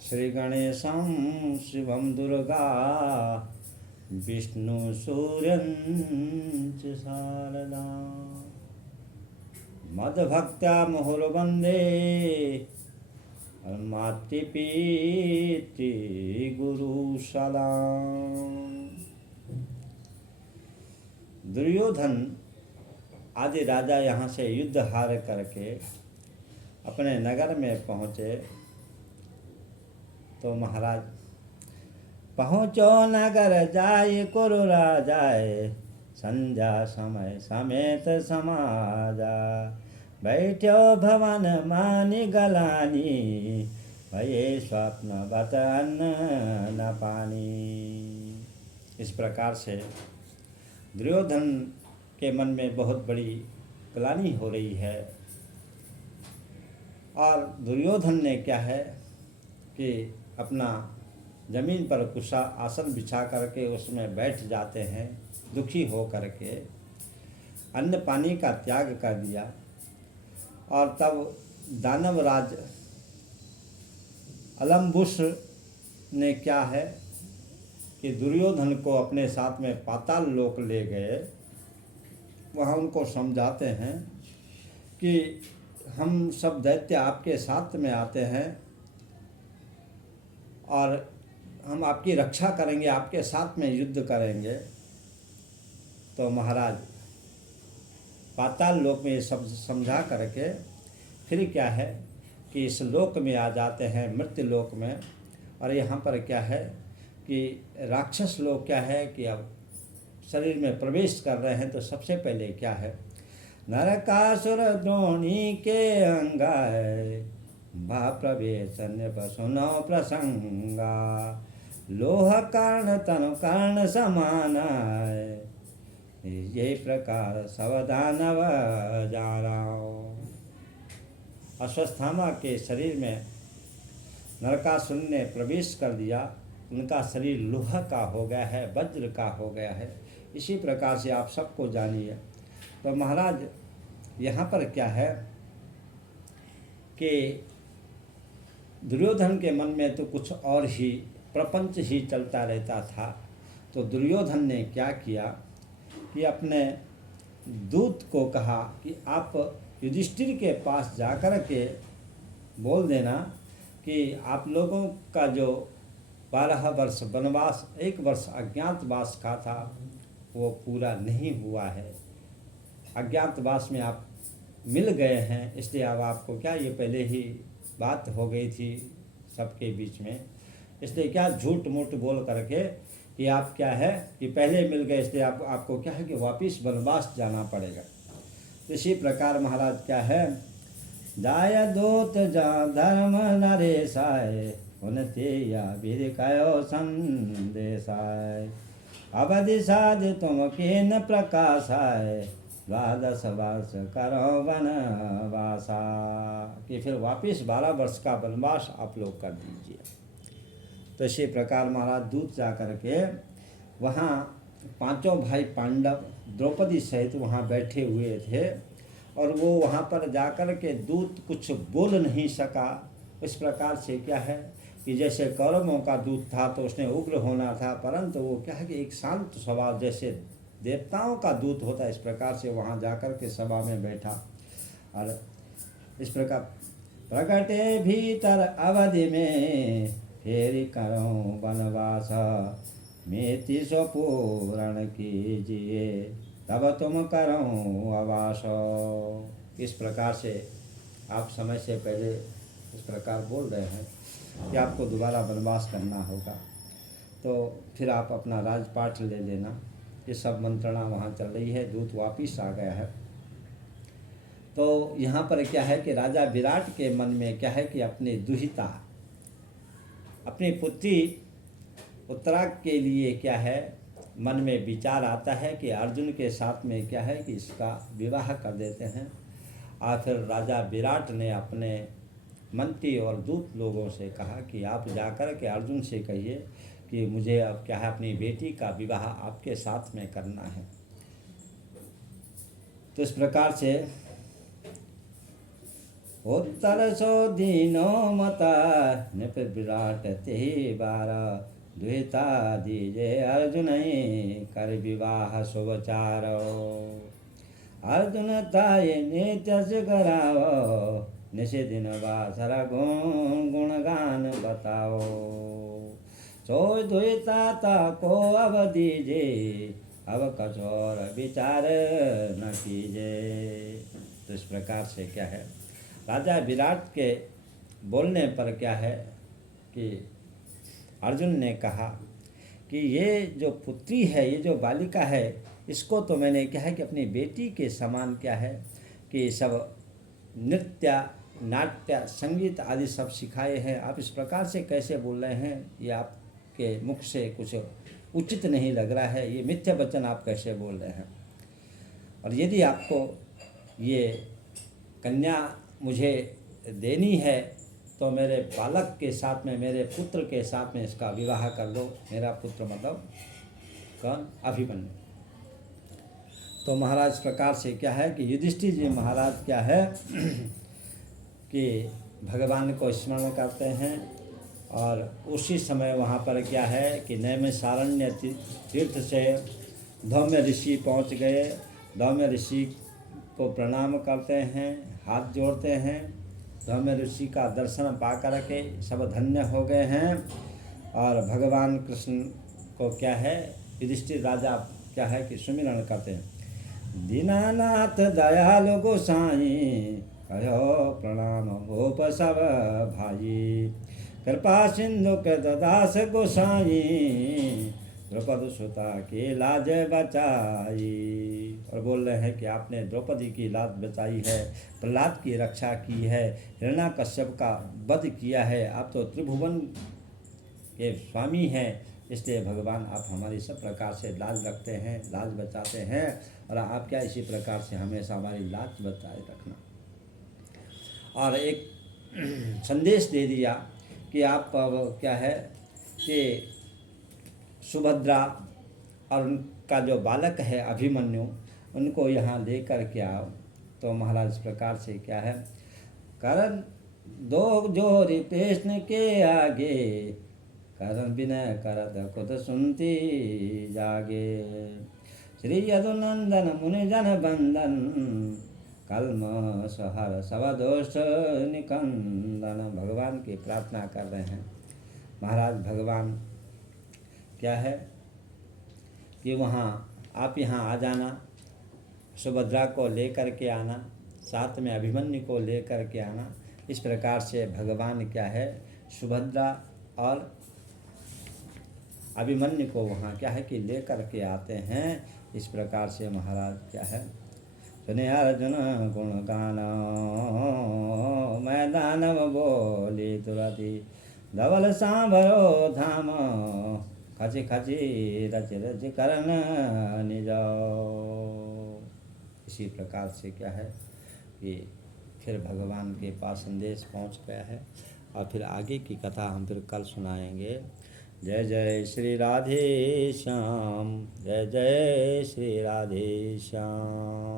श्री गणेशं शिवं दुर्गा विष्णु सूर्यं च शारदा मद्भक्त्या मुहुर्वन्दे मातृपितृ गुरु सदा। दुर्योधन आदि राजा यहाँ से युद्ध हार करके अपने नगर में पहुँचे तो महाराज पहुँचो नगर जाय कुरु राजाए, संध्या समय समेत समाजा, बैठो भवन मानि गलानी, भये स्वप्न बत अन्न न पानी। इस प्रकार से दुर्योधन के मन में बहुत बड़ी ग्लानि हो रही है और दुर्योधन ने क्या है कि अपना जमीन पर कुशा आसन बिछा करके उसमें बैठ जाते हैं, दुखी हो करके अन्न पानी का त्याग कर दिया। और तब दानवराज अलम्बुस ने क्या है कि दुर्योधन को अपने साथ में पाताल लोक ले गए। वहाँ उनको समझाते हैं कि हम सब दैत्य आपके साथ में आते हैं और हम आपकी रक्षा करेंगे, आपके साथ में युद्ध करेंगे। तो महाराज पाताल लोक में ये सब समझा करके फिर क्या है कि इस लोक में आ जाते हैं, मृत्यु लोक में। और यहाँ पर क्या है कि राक्षस लोग क्या है कि अब शरीर में प्रवेश कर रहे हैं। तो सबसे पहले क्या है, नरकासुर द्रोणी के अंगाय, भा प्रवेश सुनो प्रसंगा, लोह कर्ण तनु कर्ण समानाय, ये प्रकार सावधानव जानाओ। अश्वत्थामा के शरीर में नरकासुर ने प्रवेश कर दिया, उनका शरीर लोहा का हो गया है, वज्र का हो गया है। इसी प्रकार से आप सबको जानिए। तो महाराज यहाँ पर क्या है कि दुर्योधन के मन में तो कुछ और ही प्रपंच ही चलता रहता था। तो दुर्योधन ने क्या किया कि अपने दूत को कहा कि आप युधिष्ठिर के पास जाकर के बोल देना कि आप लोगों का जो 12 वर्ष वनवास, 1 वर्ष अज्ञातवास का था, वो पूरा नहीं हुआ है। अज्ञातवास में आप मिल गए हैं, इसलिए अब आपको क्या, ये पहले ही बात हो गई थी सबके बीच में, इसलिए क्या झूठ मूठ बोल करके कि आप क्या है कि पहले मिल गए, इसलिए आपको क्या है कि वापिस वनवास जाना पड़ेगा। तो इसी प्रकार महाराज क्या है, जाय दूत जा धर्म नरेशाय, उनते या वीर कयो संदेशाय, अवधि साध तुम के न प्रकाशाय, 12 वर्ष करो वनवासा। कि फिर वापिस 12 वर्ष का वनवास आप लोग कर दीजिए। तो इसी प्रकार महाराज दूत जा कर के वहाँ 5 भाई पांडव द्रौपदी सहित वहाँ बैठे हुए थे और वो वहाँ पर जाकर के दूत कुछ बोल नहीं सका। इस प्रकार से क्या है कि जैसे कौरवों का दूत था तो उसने उग्र होना था, परंतु वो क्या है कि एक शांत स्वभाव जैसे देवताओं का दूत होता है, इस प्रकार से वहाँ जाकर के सभा में बैठा। और इस प्रकार प्रगटे भीतर अवधि में, फेरी करो वनवास, मेति सो पूर्ण कीजिए, तब तुम करो आवास। इस प्रकार से आप समय से पहले इस प्रकार बोल रहे हैं कि आपको दोबारा वनवास करना होगा, तो फिर आप अपना राजपाट ले लेना। ये सब मंत्रणा वहाँ चल रही है। दूत वापिस आ गया है। तो यहाँ पर क्या है कि राजा विराट के मन में क्या है कि अपनी दुहिता, अपनी पुत्री उत्तरा के लिए क्या है मन में विचार आता है कि अर्जुन के साथ में क्या है कि इसका विवाह कर देते हैं। और फिर राजा विराट ने अपने मंत्री और दूत लोगों से कहा कि आप जाकर के अर्जुन से कहिए कि मुझे अब क्या है अपनी बेटी का विवाह आपके साथ में करना है। तो इस प्रकार से उत्तर सो दीनो मता नृप विराट ते बार दुहिता दीजे अर्जुन कर विवाह शुभचारो। अर्जुन ताये नित्य से कराओ निशे दिन बासर गुणगान बताओ। सोई दुहिता को अब दीजे अब कचौर विचार न कीजे। तो इस प्रकार से क्या है, राजा विराट के बोलने पर क्या है कि अर्जुन ने कहा कि ये जो पुत्री है, ये जो बालिका है, इसको तो मैंने क्या है कि अपनी बेटी के समान क्या है कि सब नृत्य नाट्य संगीत आदि सब सिखाए हैं। आप इस प्रकार से कैसे बोल रहे हैं, ये आपके मुख से कुछ उचित नहीं लग रहा है, ये मिथ्या वचन आप कैसे बोल रहे हैं। और यदि आपको ये कन्या मुझे देनी है तो मेरे बालक के साथ में, मेरे पुत्र के साथ में इसका विवाह कर दो। मेरा पुत्र मतलब कौन? अभिमन्यु। तो महाराज इस प्रकार से क्या है कि युधिष्ठिर जी महाराज क्या है कि भगवान को स्मरण करते हैं और उसी समय वहाँ पर क्या है कि नैमिषारण्य तीर्थ से धौम्य ऋषि पहुँच गए। धौम्य ऋषि को प्रणाम करते हैं, हाथ जोड़ते हैं। धौम्य ऋषि का दर्शन पा कर के सब धन्य हो गए हैं। और भगवान कृष्ण को क्या है, युधिष्ठिर राजा क्या है कि सुमिरन करते हैं। दीनानाथ दयालु गोसाई कहो प्रणाम भूप सब भाई। कृपा सिंधु के दास गोसाई द्रौपदी सुता की लाज बचाई। और बोल रहे हैं कि आपने द्रौपदी की लाज बचाई है, प्रहलाद की रक्षा की है, हिरण्याकश्यप का वध किया है। आप तो त्रिभुवन के स्वामी हैं, इसलिए भगवान आप हमारी सब प्रकार से लाज रखते हैं, लाज बचाते हैं। और आप क्या इसी प्रकार से हमेशा हमारी लाज बचाए रखना। और एक संदेश दे दिया कि आप क्या है कि सुभद्रा और उनका जो बालक है अभिमन्यु, उनको यहाँ लेकर के आओ। तो महाराज इस प्रकार से क्या है, करण दो जोरी कृष्ण के आगे, करण विनय करत खुद सुनती जागे। श्री यदुनंदन मुनि जन बंदन, कलम सहर सब दोष निकंदन। भगवान की प्रार्थना कर रहे हैं। महाराज भगवान क्या है कि वहाँ आप यहाँ आ जाना, सुभद्रा को लेकर के आना, साथ में अभिमन्यु को लेकर के आना। इस प्रकार से भगवान क्या है सुभद्रा और अभिमन्यु को वहाँ क्या है कि लेकर के आते हैं। इस प्रकार से महाराज क्या है, सुने अर्जुन गुण गाना मैदान बोली तुरती, धवल सांभरो धाम खची खची रच रच करन निजो। इसी प्रकार से क्या है कि फिर भगवान के पास संदेश पहुंच गया है। और फिर आगे की कथा हम फिर कल सुनाएंगे। जय जय श्री राधे श्याम, जय जय श्री राधे श्याम।